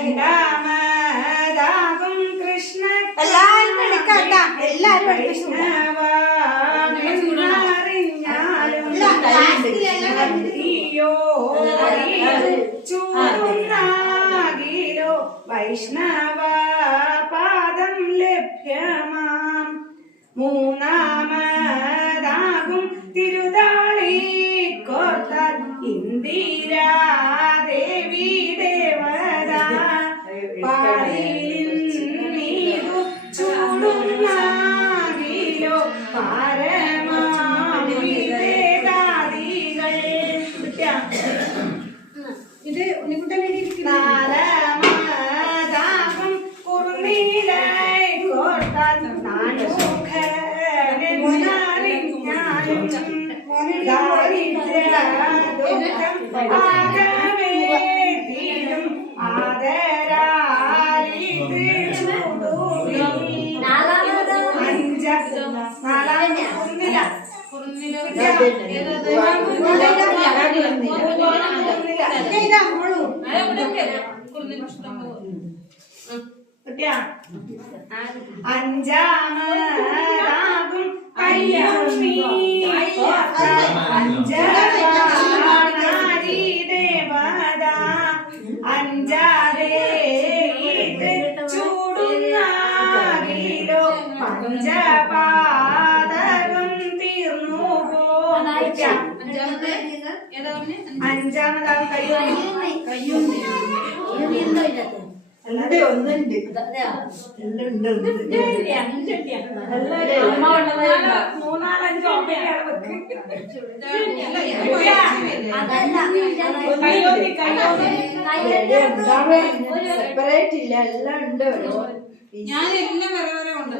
രണ്ടാമതാകും കൃഷ്ണ ചൂടുന്നാകിലോ വൈഷ്ണവ പാദം ലഭ്യമാം മൂന്നാമതാകും തിരുതാളി കോർത്താൽ ഇന്ദിരാദേവി ദേവത പാലിൽ നീതു ചൂടുന്നാകിലോ പരമാവിവേകാദികൾ ഇത് ഉണ്ണിക്കുട്ടൻ നാലമതാകും കുറുനീലൈ കോർത്താൽ അഞ്ചാമതാകും അയ്യമ്മി അഞ്ചാരി ദേവത അഞ്ചാരേ ചൂടുന്നാകിലോ പഞ്ചപാദകം തീർന്നു അഞ്ചാമതാകും കയ്യൊന്നി ഒന്നുണ്ട് മൂന്നാലഞ്ചോ സെപ്പറേറ്റ് ഇല്ല എല്ലാം ഉണ്ട് ഞാൻ എല്ലാം വരെ വരെ ഉണ്ട്.